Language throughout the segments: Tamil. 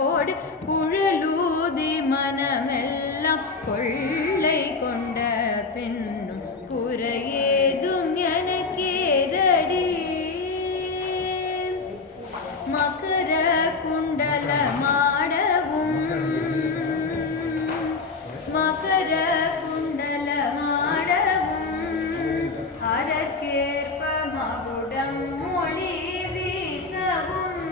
ஓடு குழலூதி மனமெல்லாம் கொள்ளை கொண்ட பெண்ணும் குறையேதும் எனக்கேதடி மகர குண்டல மாடவும் மகர குண்டல மாடவும் அதற்கேற்ப மகுடம் மொழி வீசவும்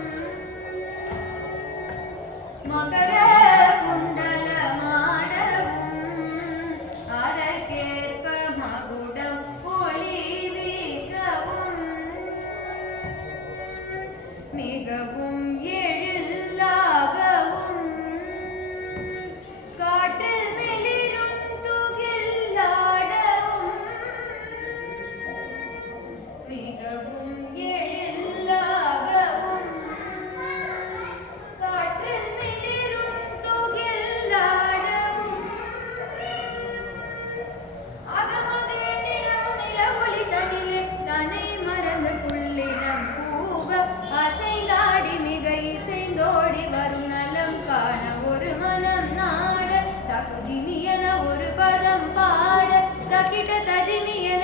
மகர குண்டல மாடவும் அதற்கேற்ப மகுடம் ஒளி வீசவும் மிகவும் எழிலாகவும் காற்றில் மிளிரும் துகிலாடவும் மிகவும் எழிலாகவும் காற்றில் மிளிரும் துகிலாடவும் அகமதே தினமும் நிலவொளி தனிலே தன்னை மறந்து புள்ளினம் பூவ அசைந்தாடி மிக இசைந்தோடி வரும் நலம் காண ஒரு மனம் நாட தகுதிமியன ஒரு பதம் பாட தக்கிட்ட ததிமியன